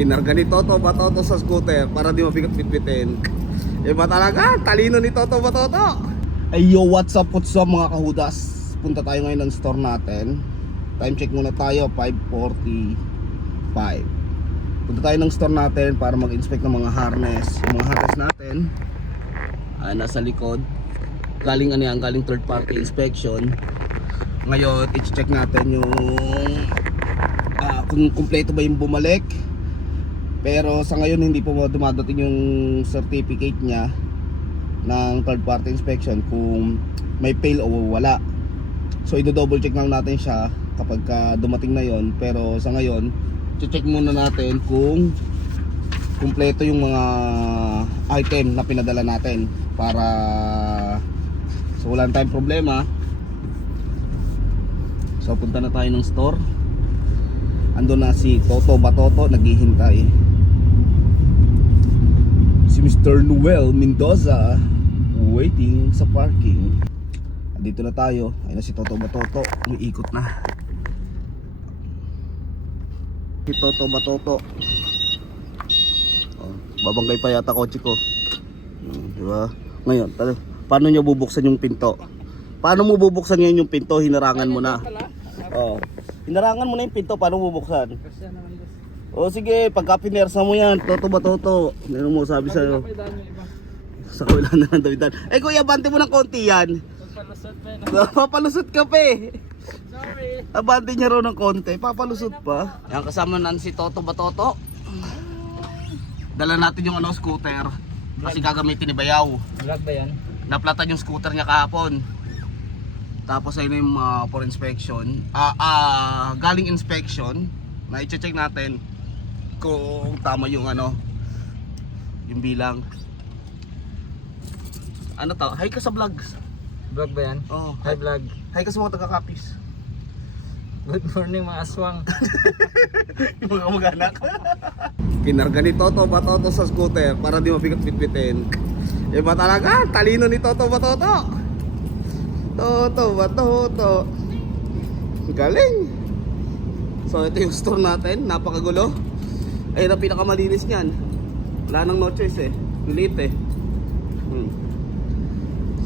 Kinarga ni Toto Batoto sa scooter para di mabigat-bitbitin. Iba talaga, talino ni Toto Batoto. Ay yo, what's up mga kahudas? Punta tayo ngayon ng store natin. Time check muna tayo, 5:45. Punta tayo ng store natin para mag-inspect ng mga harness. Yung mga harness natin ay nasa likod. Galing galing third party inspection. Ngayon, i-check natin yung kung kumpleto ba yung bumalik. Pero sa ngayon hindi po dumadating yung certificate niya ng third party inspection kung may fail o wala. So i-double check lang natin siya kapag dumating na yon. Pero sa ngayon, check muna natin kung kumpleto yung mga item na pinadala natin para so wala tayong problema. So punta na tayo ng store. Ando na si Toto Batoto naghihintay. Si Mr. Noel Mendoza waiting sa parking. Dito na tayo. Ayun na si Toto Batoto, umiikot na. Si Toto Batoto. Oh, babanggay pa yata kotse ko. Diba? Ngayon, paano nyo bubuksan yung pinto? Paano mo bubuksan ngayon yung pinto? Hinarangan mo na. Oh. Hinarangan mo na yung pinto, paano bubuksan? O sige, pagka pinersa mo yan, Toto Batoto. Ano mo sabi sa'yo? Sa kabila na ng dawidan. Eh kuya, abante mo ng konti yan. Papalusot ka pa eh. Sorry. Abante niya raw ng konti, papalusot pa. Yan, kasama na si Toto Batoto. Dala natin yung scooter. Kasi gagamitin ni Bayaw. Vlog ba yan? Naplatan yung scooter niya kahapon. Tapos ayun yung for inspection. Galing inspection, na i-check natin kung tama yung yung bilang. Ano to? Hi ka sa vlog. Vlog ba yan? Oh, Hi vlog. hi ka sa mga taga-copies. Good morning mga aswang. Yung mga mag-anak. Kinarga ni Toto Batoto sa scooter para di mabigat-bitbitin. Iba talaga, talino ni Toto Batoto. Toto Batoto. Galing. So ito yung store natin, napakagulo. Ayun ang pinakamalinis niyan. Wala nang no choice eh. Liit eh.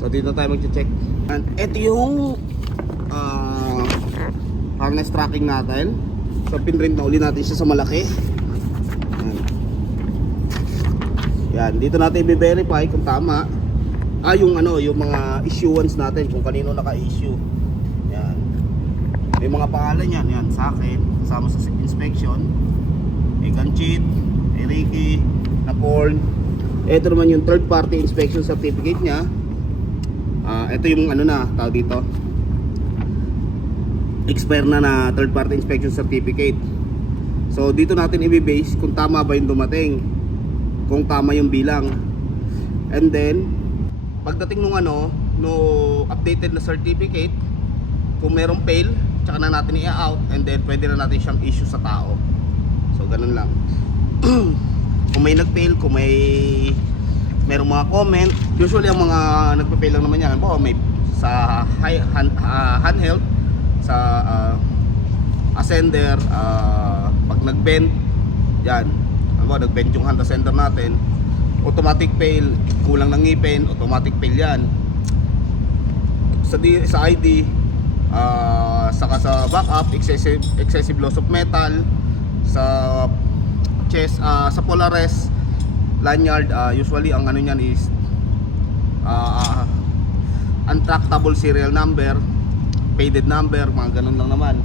So dito tayo mag-check. And ito yung harness tracking natin. So pinrint na uli natin siya sa malaki. Yan, dito natin i-verify kung tama. Yung yung mga issuance natin kung kanino naka-issue. Yan. May mga pangalan yan, sa akin, kasama sa inspection. Ganchit, Ricky, Naporn. Ito naman yung third party inspection certificate niya. Ito yung tawag dito. Expire na third party inspection certificate. So dito natin i-base kung tama ba yung dumating. Kung tama yung bilang. And then pagdating nung updated na certificate, kung merong fail, tsaka na natin i-out, and then pwede na natin siyang issue sa tao. So ganun lang. Kung may nag-fail, kung merong mga comment, usually ang mga nagpa-fail lang naman yan, may sa handheld, sa ascender, pag nag-bend, yan, nag-bend yung hand ascender natin, automatic fail, kulang ng ngipin, automatic fail yan. Sa ID, saka sa backup, excessive loss of metal. Sa chest, sa Polaris lanyard, usually ang niyan is untrackable serial number, faded number, mga ganun lang naman.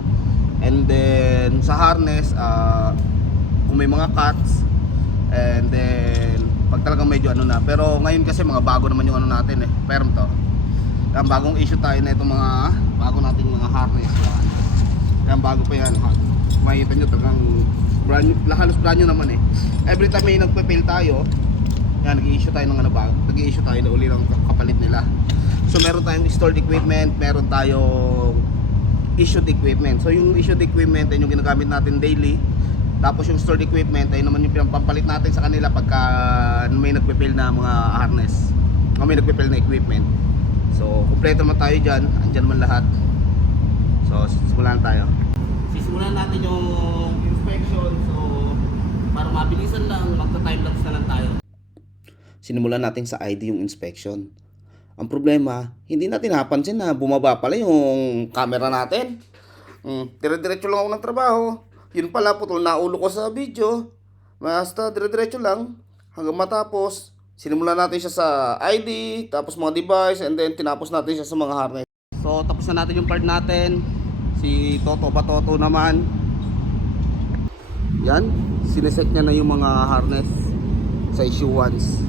And then sa harness, kung may mga cuts, and then pag talagang medyo pero ngayon kasi mga bago naman yung natin perm to. Yan, bagong issue tayo na itong mga bago nating mga harness. Yan, bago pa yan. Makikita nyo talagang brand new, halos brand new naman every time may nagpe-fail tayo, yan, nag-i-issue tayo ng nag-i-issue tayo na uli ng kapalit nila. So meron tayong stored equipment, meron tayong issued equipment. So yung issued equipment ay yung ginagamit natin daily. Tapos yung stored equipment ay naman yung pinampalit natin sa kanila pagka may nagpe-fail na mga harness o may nagpe-fail na equipment. So kompleto naman tayo dyan, andyan naman lahat. So simulan tayo. Sisimulan natin yung inspection. So para mabilisan lang, magta-timelapse na lang tayo. Sinimulan natin sa ID yung inspection. Ang problema, hindi natin napansin na bumaba pala yung camera natin. Dire-diretso lang ako ng trabaho. Yun pala, putol na ulo ko sa video. Basta dire-diretso lang hanggang matapos. Sinimulan natin siya sa ID, tapos mga device, and then tinapos natin siya sa mga harness. So, tapos na natin yung part natin. Si Toto Batoto naman. Yan, sineset niya na yung mga harness sa issue ones.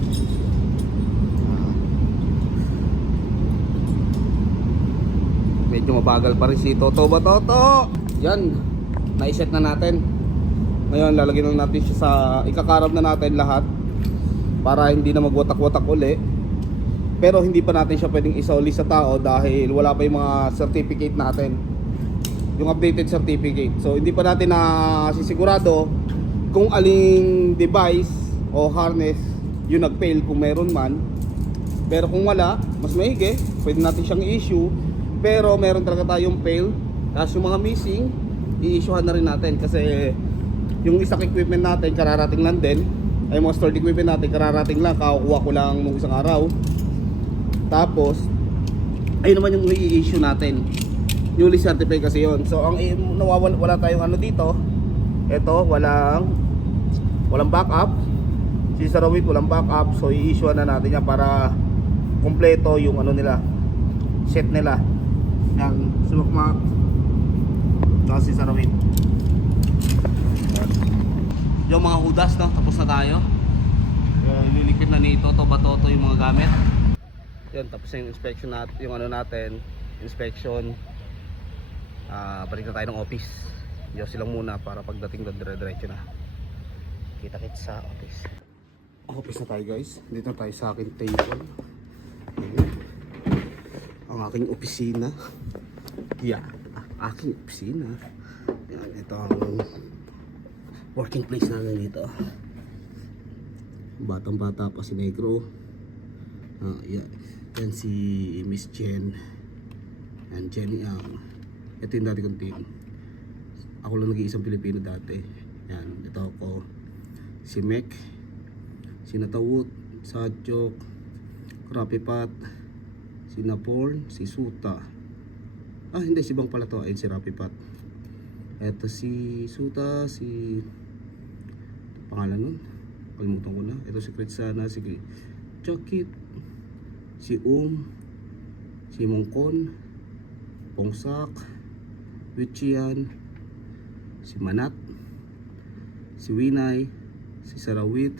Medyo mabagal pa rin si Toto Batoto. Yan, naiset na natin. Ngayon, lalagyan na natin siya sa, ikakarab na natin lahat para hindi na magwatak-watak uli. Pero hindi pa natin siya pwedeng isauli sa tao dahil wala pa yung mga certificate natin, yung updated certificate. So hindi pa natin sisigurado kung aling device o harness yung nag-fail kung meron man. Pero kung wala, mas maigi, pwede natin siyang i-issue. Pero meron talaga tayong fail, tapos yung mga missing, i-issuehan na rin natin kasi yung isang equipment natin kararating lang din, ay mga stored equipment natin kararating lang, kakukuha ko lang nung isang araw. Tapos ayun naman yung i-issue natin, newly certified kasi yon. So ang wala tayong ano dito, eto walang backup, si Sarawit walang backup, so i-issue na natin yan para kompleto yung ano nila, set nila. Yan, sumakmak si Sarawit. Yung mga hudas, no? Tapos na tayo. Ililikit na ni Toto Batoto yung mga gamit. Yan, tapos na yung inspection natin, yung ano natin, inspection. Balik na tayo ng office. Diyan silang muna para pagdating doon dire-diretso na. Kita-kits sa office. Office na tayo, guys. Dito na tayo sa aking table. Ayan. Ang aking opisina. Yeah, aking opisina. Yan, ito ang working place namin dito. Batang bata pa si Negro. Yan si Miss Jen and Jenny Ang. Ito yung dati kong team. Ako lang nag-iisang Pilipino dati. Yan, ito ako. Si Mek, si Natawut, Sadjok, Rapipat, si Napol, si Suta. Hindi, si Bang pala to. Ayun si Rapipat. Ito si Suta, si pangalan nun, kalimutan ko na. Ito si Kritsana, si Chokit, si si Mongkon, Pongsak, Wichian, si Manat, si Winay, si Sarawit,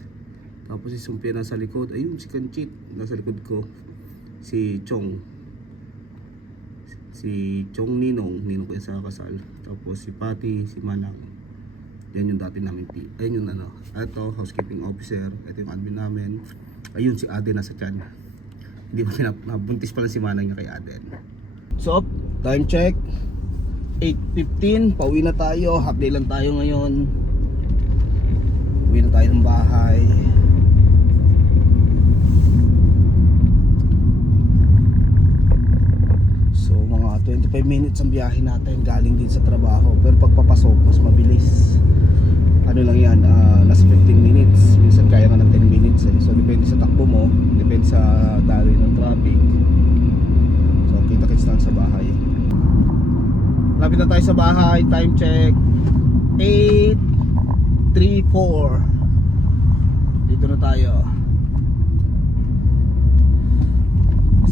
tapos si Sumpia nasa likod. Ayun si Kanchit nasa likod ko, si Chong Ninong ko yung sa kasal, tapos si Pati, si Manang. Yan yung dati namin team. Ayun yung ano, ito housekeeping officer, ito yung admin namin. Ayun si Aden nasa tiyan. Hindi ba nabuntis pala si Manang niya kay Aden. So time check 8:15, pauwi na tayo. Half day lang tayo ngayon. Uwi na tayo ng bahay. So mga 25 minutes ang biyahe natin galing din sa trabaho. Pero pagpapasok mas mabilis. Ano lang yan, nasa 15 minutes. Minsan kaya nga ng 10 minutes eh. So depende sa takbo mo, depende sa daloy ng traffic. So kita-kits lang sa bahay. Lapit na tayo sa bahay. Time check 8:34. Dito na tayo.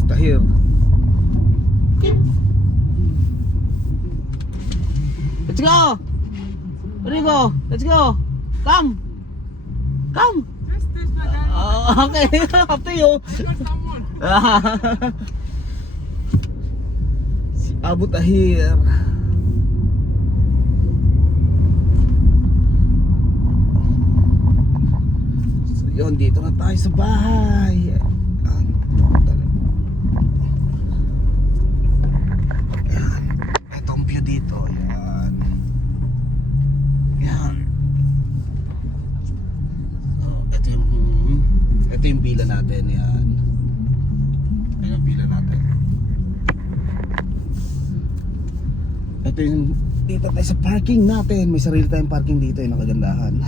Tahir. Let's go! Rigo, let's go! Come! Come! Okay, after you. Si Abu Tahir. So yun, dito na tayo sa bahay. View dito, yan. Yan. So, ito yung pila natin, yan. Ito yung pila natin. Ito yung dito tayo sa parking natin. May sarili tayong parking dito, yung nakagandahan.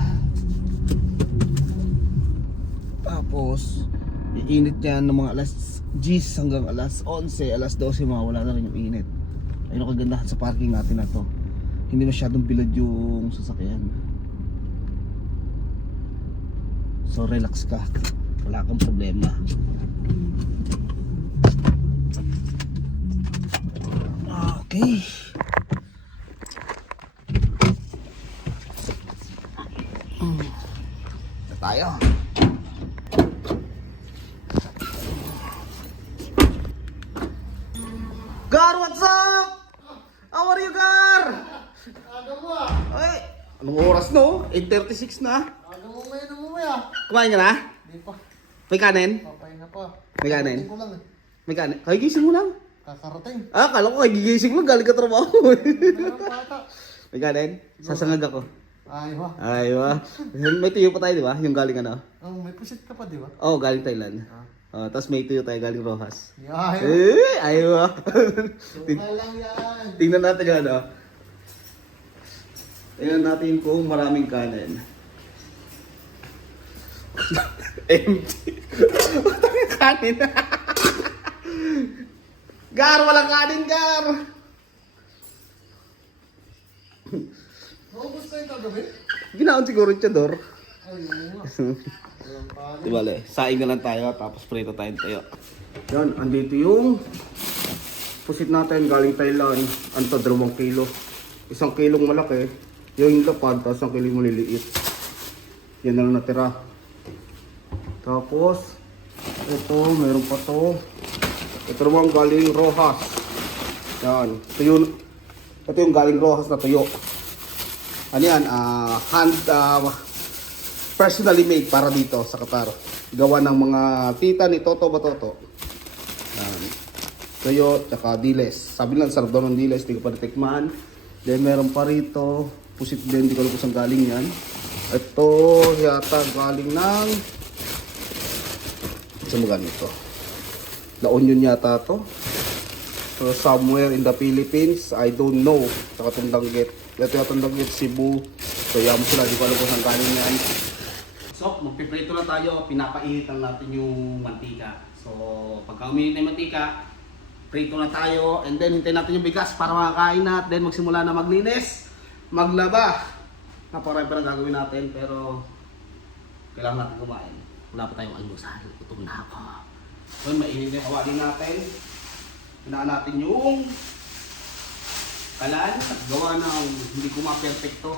init yan ng mga alas 10 hanggang alas 11, alas 12 mawala na rin yung init. Ayun ang kagandahan sa parking natin na to. Hindi masyadong bilad yung sasakyan. So relax ka. Wala kang problema. Okay. Na tayo. Gar, what's up? How are you, Gar? Aga mo ah. Ay, anong oras no? 8:36 na. Aga mo ngayon umumaya. Kumain ka na? Di pa. May kanin? Papay na pa. May kanin? Karating ko lang eh. May kanin? Kagigising mo lang. Kakarating. Ah, kala ko kagigising lang. Galing ka trabaho. Meron bata. May kanin? Sasangag ako. Ay ba? Ay, ba? May tuyo pa tayo, di ba? Yung galing ano? Oh, may pusit ka pa di ba? Oo, galing Thailand. Tapos may tuyo tayo galing Rojas. Ay. Ayaw ba? Sukay lang yan. Tingnan natin yung ano. Tingnan natin kung maraming kanin. Empty. Walang kanin. Gar, walang kanin, Gar. Naubos na yung kagabi? Ginaon siguro yung tiyador. Ay, yun nga. Walang kanin. Di bale, saing na lang tayo tapos prito tayo tayo. Yan, andito yung pusit natin galing Thailand. Anto 2 kilo. 1 kilong malaki. Yung lapad, tapos 1 kilong maliliit. Yan na lang natira. Tapos, ito, meron pa to. Ito naman galing Rojas. Yan, ito yung galing Rojas na tuyo. Ano yan, personally made para dito sa Qatar. Gawa ng mga tita ni Toto Batoto. Yan. Tuyo, tsaka diles. Sabi lang, sarap daw ng diles, hindi ko pa natikman. Then meron pa rito, pusit din, hindi ko alam kung saan galing yan. Ito, yata galing ng... Saan mo galing ito? La Union yata to. So, somewhere in the Philippines, I don't know. Tsaka Tundanggit. Ito yung Tundanggit, Cebu. So, yaman sila, di ko alam kung saan galing yan. So, magpiprito na tayo. Pinapainit lang natin yung mantika. So, pagka uminit na yung mantika, prito na tayo. And then, hintayin natin yung bigas para makakain na. At then, magsimula na maglinis, maglaba. Naparami pa lang gagawin natin, pero kailangan natin kumain. Wala pa tayong almusal. Gutom na ako. So, mainit na yung kawali natin. Hinaan natin yung kalan at gawa ng hindi ko ma-perfecto.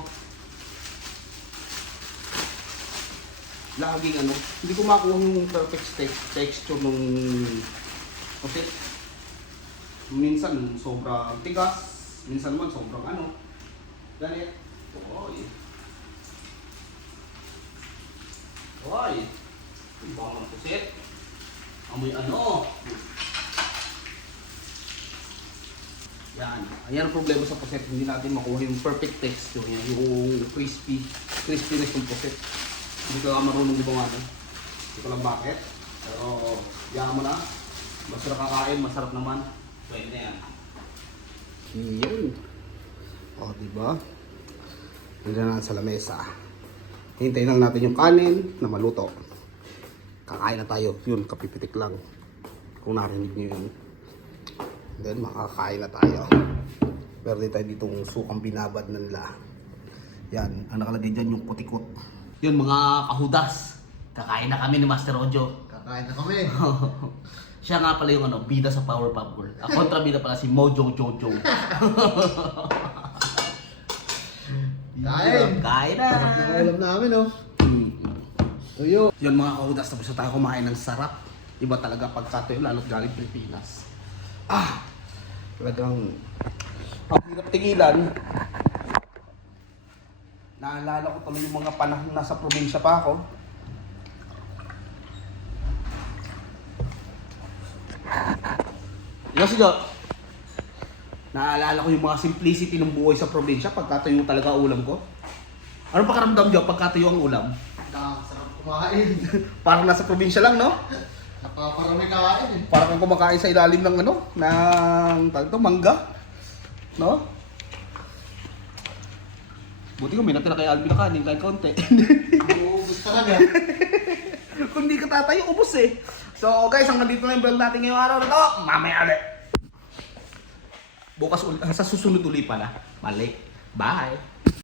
Laging ano, hindi ko makuha yung perfect texture nung pusit. Minsan sobrang tigas, minsan naman sobrang ano. Ganit. Oy. Oy. Ibang ng pusit. Amoy ano. Yan. Ayan ang problema sa puset. Hindi natin makuha yung perfect texture niya. Yung crispiness ng puset. Hindi ka marunong di ba nga. Hindi ko lang bakit. Pero, yan mo na. Basta nakakain, masarap naman. Pwede na yan. Yun. O, diba? Hindi na sa lamesa. Hintayin lang natin yung kanin na maluto. Kakain na tayo. Yun, kapipitik lang. Kung narinig nyo yun. Then, makakain na tayo. Pero di tayo ditong sukang binabad na nila. Yan, ang nakalagay dyan yung putikot. Yun mga kahudas. Kakain na kami ni Master Ojo. Kakain na kami. Siya nga pala yung ano, bida sa Powerpuff Girl. Ang kontrabida pala si Mojo Jojo. Kain. Kain na. Sarap na ulam namin oh. Tuyo. Yun mga kahudas, tapos na tayo kumain ng sarap. Iba talaga pagkatuyo, lalo't galing Pilipinas. Talagang ang hirap tigilan. Naalala ko tuloy yung mga panahon nasa probinsya pa ako. Yes, Jo. Naalala ko yung mga simplicity ng buhay sa probinsya pagkatuyo talaga ulam ko. Ano pakaramdam, Jo, pagkatuyo ang ulam? Sarap kumain. Parang nasa probinsya lang, no? Napaparami kain eh. Parang kang kumakain sa ilalim ng ano, ng mangga. No? Buti ko may natira kay Alvin na kanin kahit konti. Uubos talaga. Kung di ka tatayo, ubos eh. So guys, hanggang dito na yung vlog natin ngayong araw na to. Mamaya ulit. Bukas sa susunod uli pala. Balik. Bye!